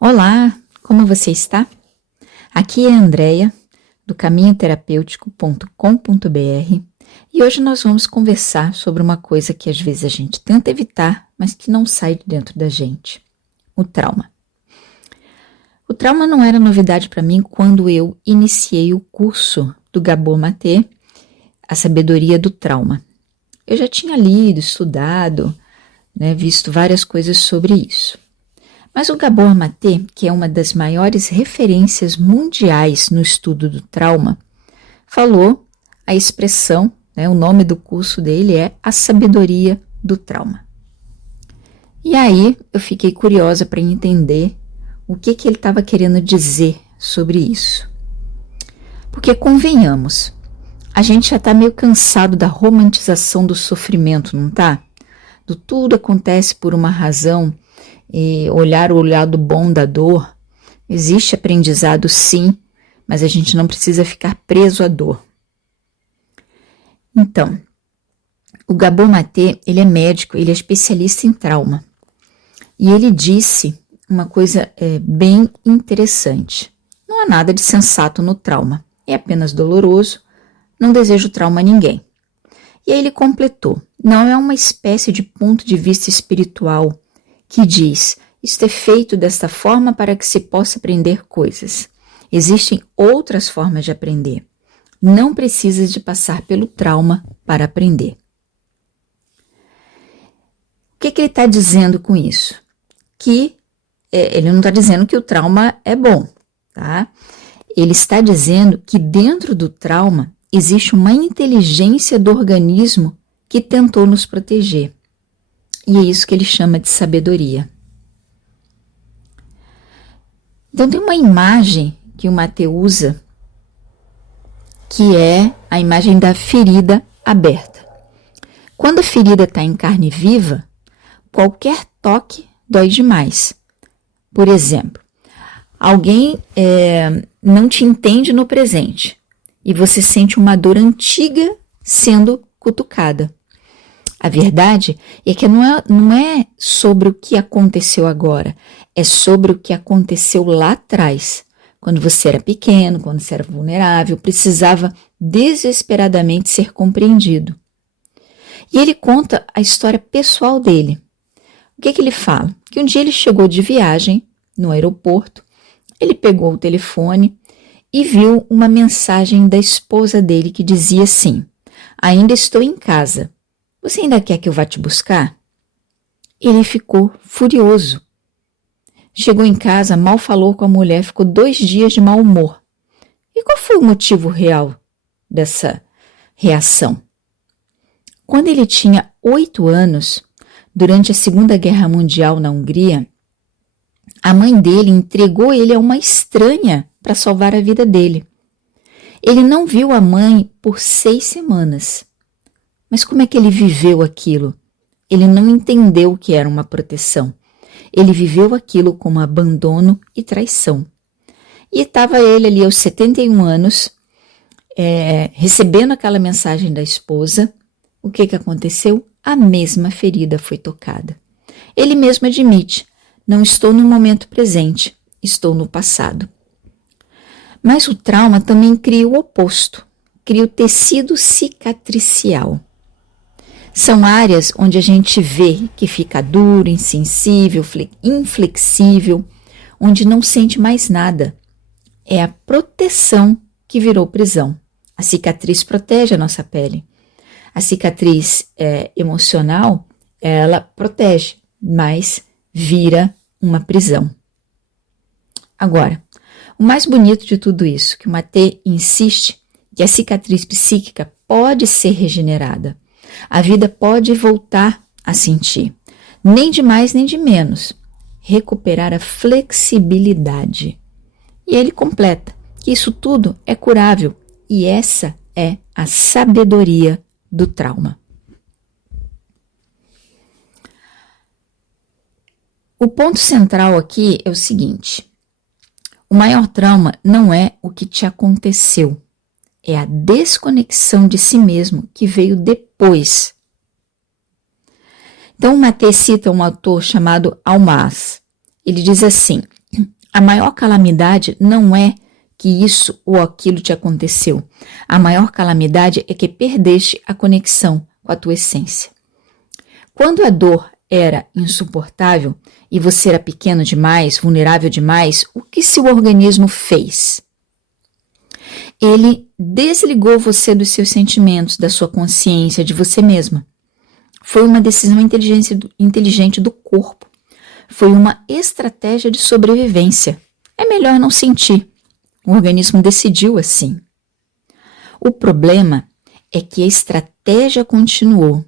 Olá, como você está? Aqui é a Andreia, do caminhoterapêutico.com.br, e hoje nós vamos conversar sobre uma coisa que às vezes a gente tenta evitar, mas que não sai de dentro da gente: o trauma. O trauma não era novidade para mim quando eu iniciei o curso do Gabor Maté, A Sabedoria do Trauma. Eu já tinha lido, estudado, visto várias coisas sobre isso. Mas o Gabor Maté, que é uma das maiores referências mundiais no estudo do trauma, falou a expressão, o nome do curso dele é A Sabedoria do Trauma. E aí eu fiquei curiosa para entender o que ele estava querendo dizer sobre isso. Porque convenhamos, a gente já está meio cansado da romantização do sofrimento, não tá? Do tudo acontece por uma razão, e olhar o lado bom da dor. Existe aprendizado sim, mas a gente não precisa ficar preso à dor. Então, o Gabor Maté, ele é médico, ele é especialista em trauma. E ele disse uma coisa bem interessante. Não há nada de sensato no trauma, é apenas doloroso, não desejo trauma a ninguém. E aí ele completou, não é uma espécie de ponto de vista espiritual que diz, isto é feito desta forma para que se possa aprender coisas. Existem outras formas de aprender. Não precisa de passar pelo trauma para aprender. O que ele está dizendo com isso? Que ele não está dizendo que o trauma é bom, tá? Ele está dizendo que dentro do trauma existe uma inteligência do organismo que tentou nos proteger. E é isso que ele chama de sabedoria. Então tem uma imagem que o Maté usa, que é a imagem da ferida aberta. Quando a ferida está em carne viva, qualquer toque dói demais. Por exemplo, alguém não te entende no presente e você sente uma dor antiga sendo cutucada. A verdade é que não é sobre o que aconteceu agora, é sobre o que aconteceu lá atrás, quando você era pequeno, quando você era vulnerável, precisava desesperadamente ser compreendido. E ele conta a história pessoal dele. O que ele fala? Que um dia ele chegou de viagem no aeroporto, ele pegou o telefone e viu uma mensagem da esposa dele que dizia assim: ainda estou em casa. Você ainda quer que eu vá te buscar? Ele ficou furioso. Chegou em casa, mal falou com a mulher, ficou 2 dias de mau humor. E qual foi o motivo real dessa reação? Quando ele tinha 8 anos, durante a Segunda Guerra Mundial na Hungria, a mãe dele entregou ele a uma estranha para salvar a vida dele. Ele não viu a mãe por 6 semanas. Mas como é que ele viveu aquilo? Ele não entendeu o que era uma proteção. Ele viveu aquilo como abandono e traição. E estava ele ali aos 71 anos, recebendo aquela mensagem da esposa. O que aconteceu? A mesma ferida foi tocada. Ele mesmo admite, não estou no momento presente, estou no passado. Mas o trauma também cria o oposto, cria o tecido cicatricial. São áreas onde a gente vê que fica duro, insensível, inflexível, onde não sente mais nada. É a proteção que virou prisão. A cicatriz protege a nossa pele. A cicatriz emocional, ela protege, mas vira uma prisão. Agora, o mais bonito de tudo isso, que o Maté insiste, que a cicatriz psíquica pode ser regenerada. A vida pode voltar a sentir, nem de mais nem de menos, recuperar a flexibilidade. E ele completa que isso tudo é curável e essa é a sabedoria do trauma. O ponto central aqui é o seguinte: o maior trauma não é o que te aconteceu, é a desconexão de si mesmo que veio depois. Então, o Maté cita um autor chamado Almaz. Ele diz assim: A maior calamidade não é que isso ou aquilo te aconteceu. A maior calamidade é que perdeste a conexão com a tua essência. Quando a dor era insuportável e você era pequeno demais, vulnerável demais, o que seu organismo fez? Ele desligou você dos seus sentimentos, da sua consciência, de você mesma. Foi uma decisão inteligente do corpo. Foi uma estratégia de sobrevivência. É melhor não sentir. O organismo decidiu assim. O problema é que a estratégia continuou,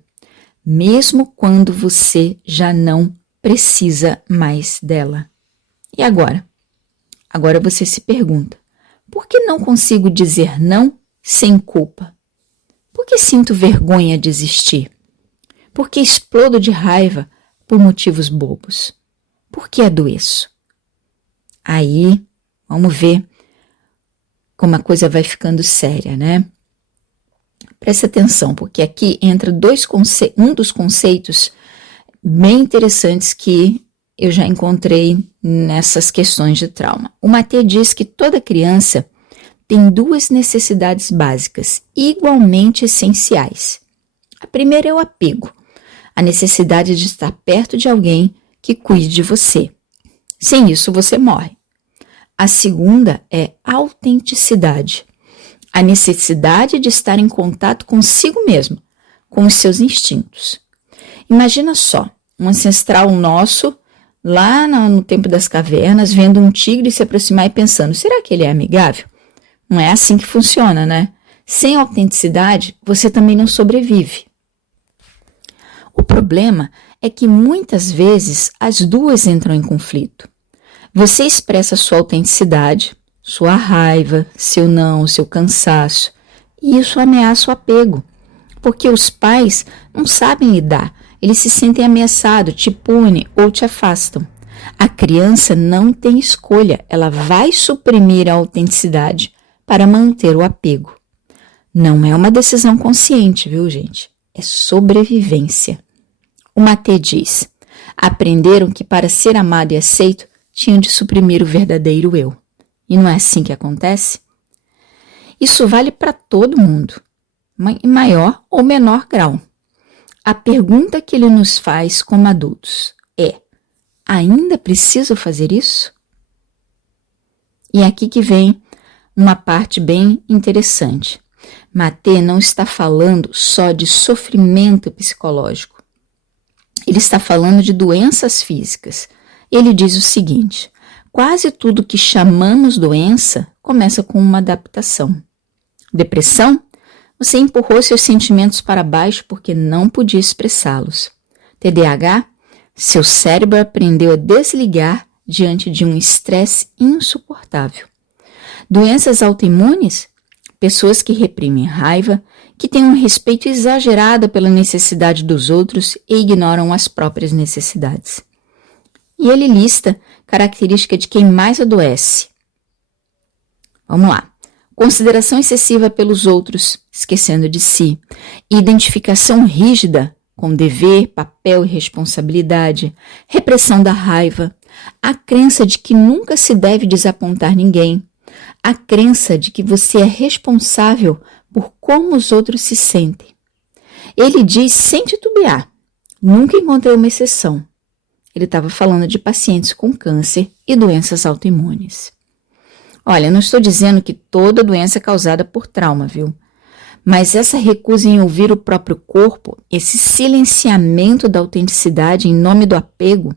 mesmo quando você já não precisa mais dela. E agora? Agora você se pergunta, por que não consigo dizer não sem culpa? Por que sinto vergonha de existir? Por que explodo de raiva por motivos bobos? Por que adoeço? Aí, vamos ver como a coisa vai ficando séria, né? Preste atenção, porque aqui entra um dos conceitos bem interessantes que eu já encontrei nessas questões de trauma. O Maté diz que toda criança tem duas necessidades básicas, igualmente essenciais. A primeira é o apego, a necessidade de estar perto de alguém que cuide de você. Sem isso, você morre. A segunda é a autenticidade, a necessidade de estar em contato consigo mesmo, com os seus instintos. Imagina só, um ancestral nosso, lá no tempo das cavernas, vendo um tigre se aproximar e pensando, será que ele é amigável? Não é assim que funciona, né? Sem autenticidade, você também não sobrevive. O problema é que muitas vezes as duas entram em conflito. Você expressa sua autenticidade, sua raiva, seu não, seu cansaço, e isso ameaça o apego, porque os pais não sabem lidar, eles se sentem ameaçados, te punem ou te afastam. A criança não tem escolha, ela vai suprimir a autenticidade para manter o apego. Não é uma decisão consciente, viu, gente? É sobrevivência. O Maté diz, aprenderam que para ser amado e aceito, tinham de suprimir o verdadeiro eu. E não é assim que acontece? Isso vale para todo mundo, em maior ou menor grau. A pergunta que ele nos faz como adultos é, ainda preciso fazer isso? E é aqui que vem uma parte bem interessante. Maté não está falando só de sofrimento psicológico. Ele está falando de doenças físicas. Ele diz o seguinte, quase tudo que chamamos doença começa com uma adaptação. Depressão? Você empurrou seus sentimentos para baixo porque não podia expressá-los. TDAH? Seu cérebro aprendeu a desligar diante de um estresse insuportável. Doenças autoimunes? Pessoas que reprimem raiva, que têm um respeito exagerado pela necessidade dos outros e ignoram as próprias necessidades. E ele lista característica de quem mais adoece. Vamos lá. Consideração excessiva pelos outros, esquecendo de si. Identificação rígida com dever, papel e responsabilidade. Repressão da raiva. A crença de que nunca se deve desapontar ninguém. A crença de que você é responsável por como os outros se sentem. Ele diz sem titubear. Nunca encontrei uma exceção. Ele estava falando de pacientes com câncer e doenças autoimunes. Olha, não estou dizendo que toda doença é causada por trauma, viu? Mas essa recusa em ouvir o próprio corpo, esse silenciamento da autenticidade em nome do apego,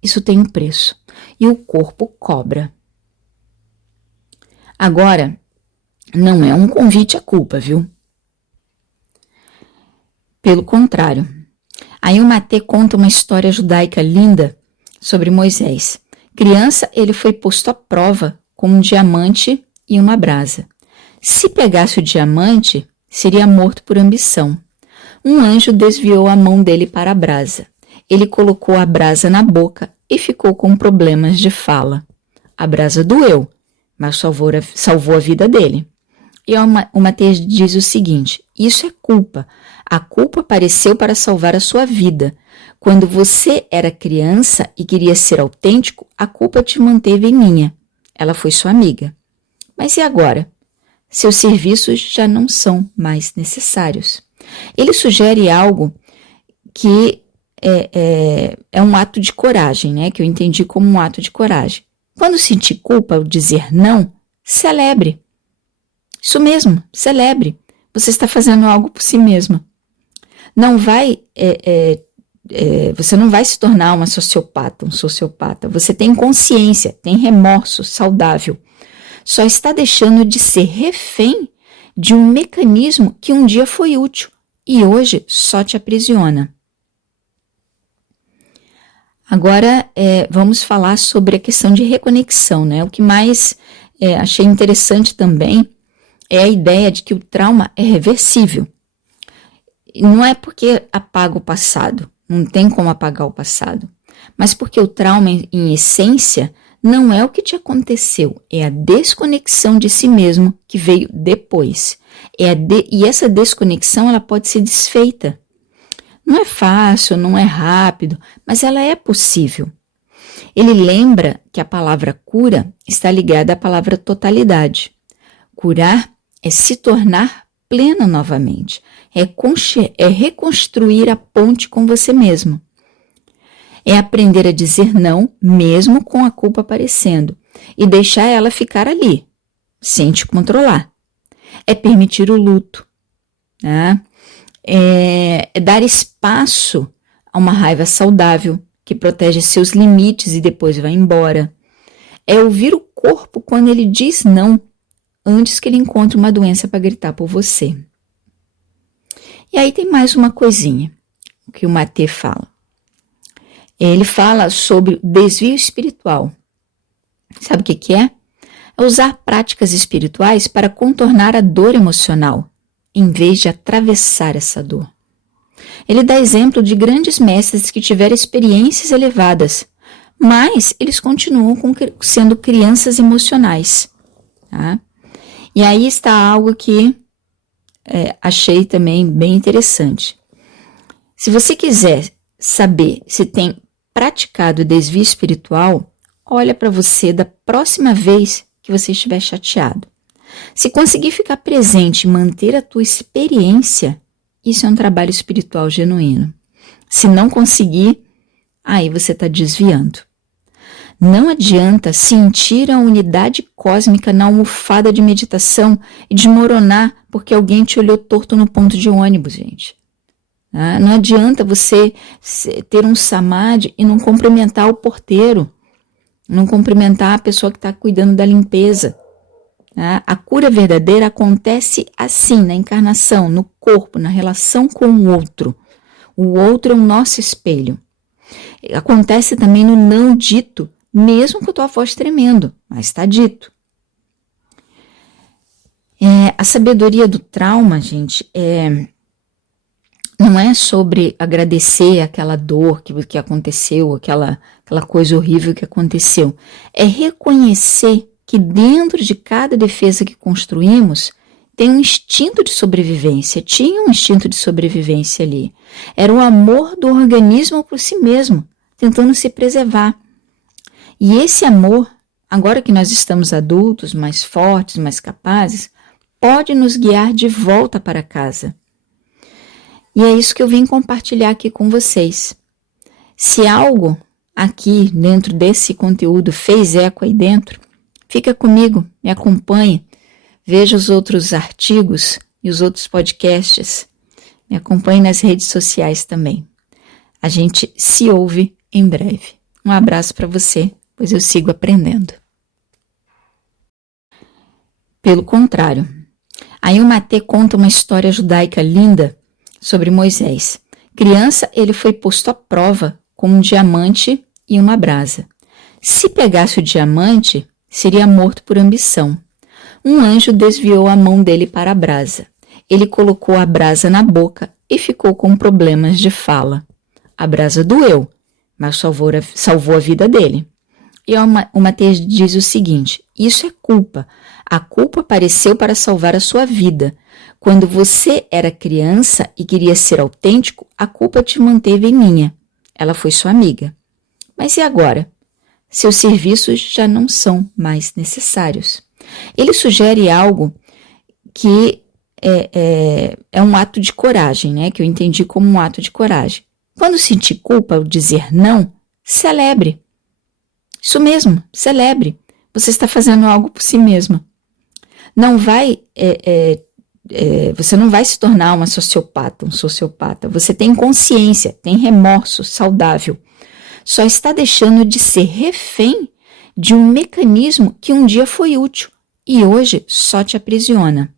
isso tem um preço. E o corpo cobra. Agora, não é um convite à culpa, viu? Pelo contrário. Aí o Maté conta uma história judaica linda sobre Moisés. Criança, ele foi posto à prova com um diamante e uma brasa. Se pegasse o diamante, seria morto por ambição. Um anjo desviou a mão dele para a brasa. Ele colocou a brasa na boca e ficou com problemas de fala. A brasa doeu, mas salvou a vida dele. E o Maté diz o seguinte, Isso é culpa. A culpa apareceu para salvar a sua vida. Quando você era criança e queria ser autêntico, a culpa te manteve em linha. Ela foi sua amiga. Mas e agora? Seus serviços já não são mais necessários. Ele sugere algo que é um ato de coragem, né? Que eu entendi como um ato de coragem. Quando sentir culpa ao dizer não, celebre. Isso mesmo, celebre. Você está fazendo algo por si mesma. Você não vai se tornar uma sociopata, um sociopata. Você tem consciência, tem remorso saudável. Só está deixando de ser refém de um mecanismo que um dia foi útil e hoje só te aprisiona. Agora, vamos falar sobre a questão de reconexão, né? O que mais achei interessante também é a ideia de que o trauma é reversível. Não é porque apaga o passado, não tem como apagar o passado, mas porque o trauma, em essência, não é o que te aconteceu, é a desconexão de si mesmo que veio depois. E essa desconexão ela pode ser desfeita. Não é fácil, não é rápido, mas ela é possível. Ele lembra que a palavra cura está ligada à palavra totalidade. Curar é se tornar pleno novamente, é reconstruir a ponte com você mesmo. É aprender a dizer não, mesmo com a culpa aparecendo, e deixar ela ficar ali, sem te controlar. É permitir o luto, né? É dar espaço a uma raiva saudável, que protege seus limites e depois vai embora. É ouvir o corpo quando ele diz não, antes que ele encontre uma doença para gritar por você. E aí tem mais uma coisinha que o Matê fala. Ele fala sobre desvio espiritual. Sabe o que é? É usar práticas espirituais para contornar a dor emocional, em vez de atravessar essa dor. Ele dá exemplo de grandes mestres que tiveram experiências elevadas, mas eles continuam sendo crianças emocionais. Tá? E aí está algo que achei também bem interessante. Se você quiser saber se tem praticado desvio espiritual, olha para você da próxima vez que você estiver chateado. Se conseguir ficar presente e manter a tua experiência, isso é um trabalho espiritual genuíno. Se não conseguir, aí você está desviando. Não adianta sentir a unidade cósmica na almofada de meditação e desmoronar porque alguém te olhou torto no ponto de ônibus, gente. Não adianta você ter um samadhi e não cumprimentar o porteiro, não cumprimentar a pessoa que está cuidando da limpeza. A cura verdadeira acontece assim, na encarnação, no corpo, na relação com o outro. O outro é o nosso espelho. Acontece também no não dito, mesmo com a tua voz tremendo, mas está dito. A sabedoria do trauma, gente, não é sobre agradecer aquela dor que aconteceu, aquela coisa horrível que aconteceu. É reconhecer que dentro de cada defesa que construímos tem um instinto de sobrevivência, tinha um instinto de sobrevivência ali. Era o amor do organismo por si mesmo, tentando se preservar. E esse amor, agora que nós estamos adultos, mais fortes, mais capazes, pode nos guiar de volta para casa. E é isso que eu vim compartilhar aqui com vocês. Se algo aqui dentro desse conteúdo fez eco aí dentro, fica comigo, me acompanhe, veja os outros artigos e os outros podcasts, me acompanhe nas redes sociais também. A gente se ouve em breve. Um abraço para você, pois eu sigo aprendendo. Pelo contrário, aí o Matê conta uma história judaica linda sobre Moisés. Criança, ele foi posto à prova com um diamante e uma brasa. Se pegasse o diamante, seria morto por ambição. Um anjo desviou a mão dele para a brasa. Ele colocou a brasa na boca e ficou com problemas de fala. A brasa doeu, mas salvou a vida dele. E o Mateus diz o seguinte: isso é culpa. A culpa apareceu para salvar a sua vida. Quando você era criança e queria ser autêntico, a culpa te manteve em linha. Ela foi sua amiga. Mas e agora? Seus serviços já não são mais necessários. Ele sugere algo que é um ato de coragem, né? Que eu entendi como um ato de coragem. Quando sentir culpa ao dizer não, celebre. Isso mesmo, celebre. Você está fazendo algo por si mesma. Você não vai se tornar uma sociopata, um sociopata. Você tem consciência, tem remorso saudável. Só está deixando de ser refém de um mecanismo que um dia foi útil e hoje só te aprisiona.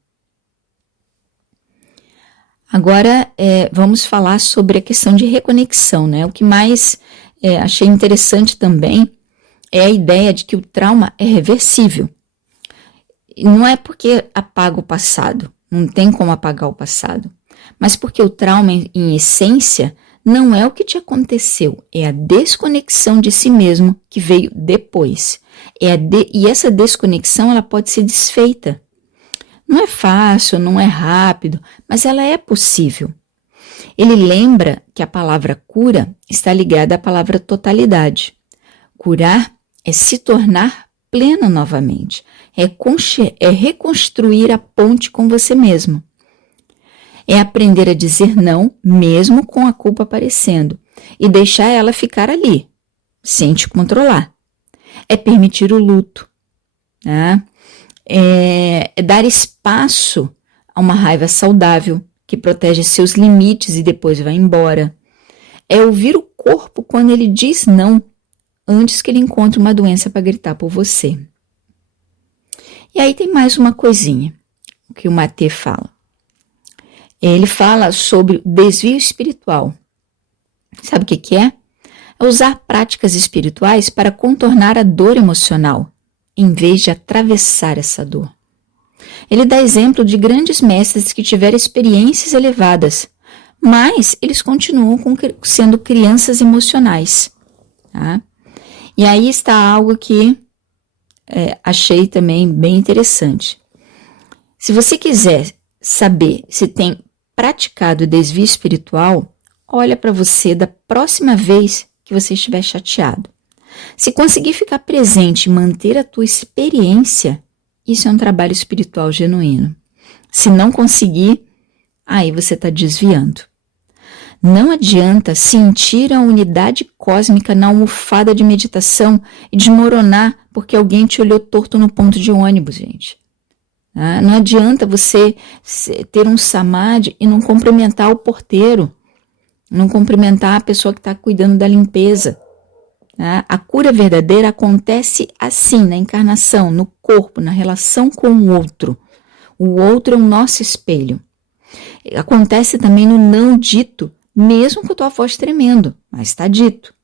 Agora, vamos falar sobre a questão de reconexão, né? O que mais achei interessante também é a ideia de que o trauma é reversível. Não é porque apaga o passado, não tem como apagar o passado, mas porque o trauma, em essência, não é o que te aconteceu, é a desconexão de si mesmo que veio depois. E essa desconexão ela pode ser desfeita. Não é fácil, não é rápido, mas ela é possível. Ele lembra que a palavra cura está ligada à palavra totalidade. Curar é se tornar pleno novamente, é reconstruir a ponte com você mesmo. É aprender a dizer não, mesmo com a culpa aparecendo, e deixar ela ficar ali, sem te controlar. É permitir o luto, né? É dar espaço a uma raiva saudável, que protege seus limites e depois vai embora. É ouvir o corpo quando ele diz não, antes que ele encontre uma doença para gritar por você. E aí tem mais uma coisinha que o Mateus fala. Ele fala sobre desvio espiritual. Sabe o que é? É usar práticas espirituais para contornar a dor emocional, em vez de atravessar essa dor. Ele dá exemplo de grandes mestres que tiveram experiências elevadas, mas eles continuam sendo crianças emocionais. Tá? E aí está algo que achei também bem interessante. Se você quiser saber se tem praticado desvio espiritual, olha para você da próxima vez que você estiver chateado. Se conseguir ficar presente e manter a tua experiência, isso é um trabalho espiritual genuíno. Se não conseguir, aí você está desviando. Não adianta sentir a unidade cósmica na almofada de meditação e desmoronar porque alguém te olhou torto no ponto de ônibus, gente. Não adianta você ter um samadhi e não cumprimentar o porteiro, não cumprimentar a pessoa que está cuidando da limpeza. A cura verdadeira acontece assim, na encarnação, no corpo, na relação com o outro. O outro é o nosso espelho. Acontece também no não dito, mesmo com a tua voz tremendo, mas está dito.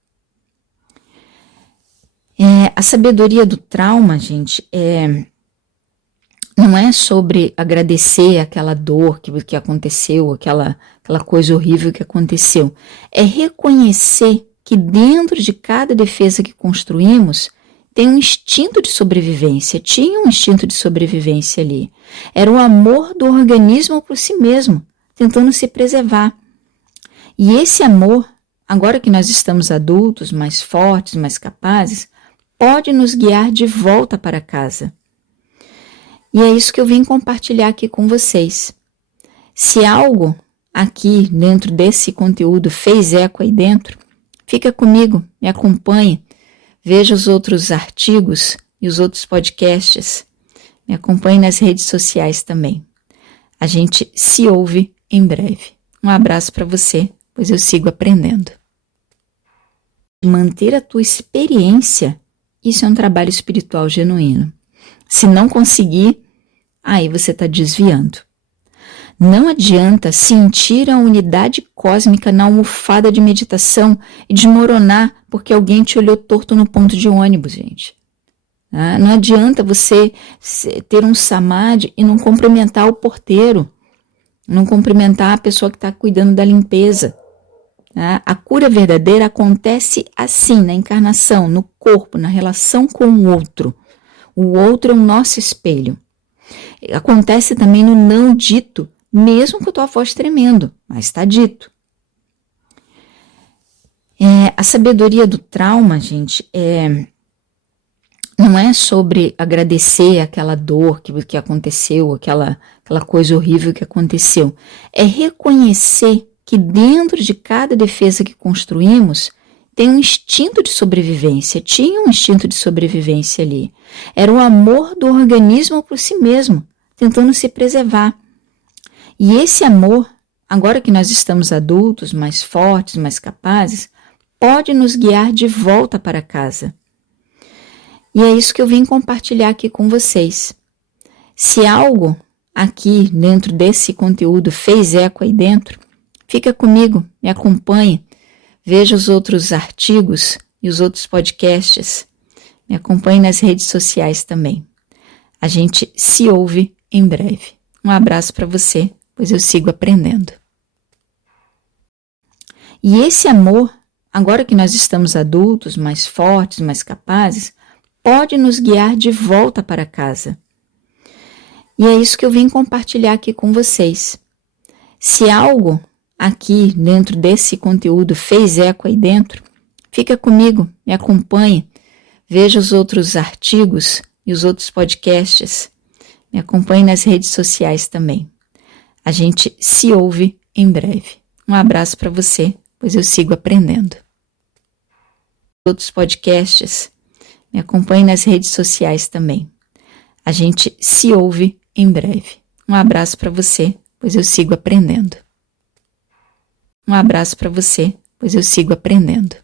A sabedoria do trauma, gente, não é sobre agradecer aquela dor que aconteceu, aquela coisa horrível que aconteceu. É reconhecer que dentro de cada defesa que construímos tem um instinto de sobrevivência, tinha um instinto de sobrevivência ali. Era o amor do organismo por si mesmo, tentando se preservar. E esse amor, agora que nós estamos adultos, mais fortes, mais capazes, pode nos guiar de volta para casa. E é isso que eu vim compartilhar aqui com vocês. Se algo aqui dentro desse conteúdo fez eco aí dentro, fica comigo, me acompanhe, veja os outros artigos e os outros podcasts, me acompanhe nas redes sociais também. A gente se ouve em breve. Um abraço para você, pois eu sigo aprendendo. Manter a tua experiência, isso é um trabalho espiritual genuíno. Se não conseguir, aí você está desviando. Não adianta sentir a unidade cósmica na almofada de meditação e desmoronar porque alguém te olhou torto no ponto de ônibus, gente. Não adianta você ter um samadhi e não cumprimentar o porteiro, não cumprimentar a pessoa que está cuidando da limpeza. Tá? A cura verdadeira acontece assim, na encarnação, no corpo, na relação com o outro. O outro é o nosso espelho. Acontece também no não dito, mesmo com a tua voz tremendo, mas está dito. A sabedoria do trauma, gente, não é sobre agradecer aquela dor que aconteceu, aquela coisa horrível que aconteceu. É reconhecer que dentro de cada defesa que construímos tem um instinto de sobrevivência. Tinha um instinto de sobrevivência ali. Era o amor do organismo por si mesmo, tentando se preservar. E esse amor, agora que nós estamos adultos, mais fortes, mais capazes, pode nos guiar de volta para casa. E é isso que eu vim compartilhar aqui com vocês. Se algo aqui dentro desse conteúdo fez eco aí dentro, fica comigo, me acompanhe, veja os outros artigos e os outros podcasts, me acompanhe nas redes sociais também. A gente se ouve em breve. Um abraço para você, pois eu sigo aprendendo. E esse amor, agora que nós estamos adultos, mais fortes, mais capazes, pode nos guiar de volta para casa. E é isso que eu vim compartilhar aqui com vocês. Se algo aqui dentro desse conteúdo fez eco aí dentro, fica comigo, me acompanhe, veja os outros artigos e os outros podcasts, me acompanhe nas redes sociais também. A gente se ouve em breve. Um abraço para você, pois eu sigo aprendendo. Outros podcasts, me acompanhe nas redes sociais também. A gente se ouve em breve. Um abraço para você, pois eu sigo aprendendo. Um abraço para você, pois eu sigo aprendendo.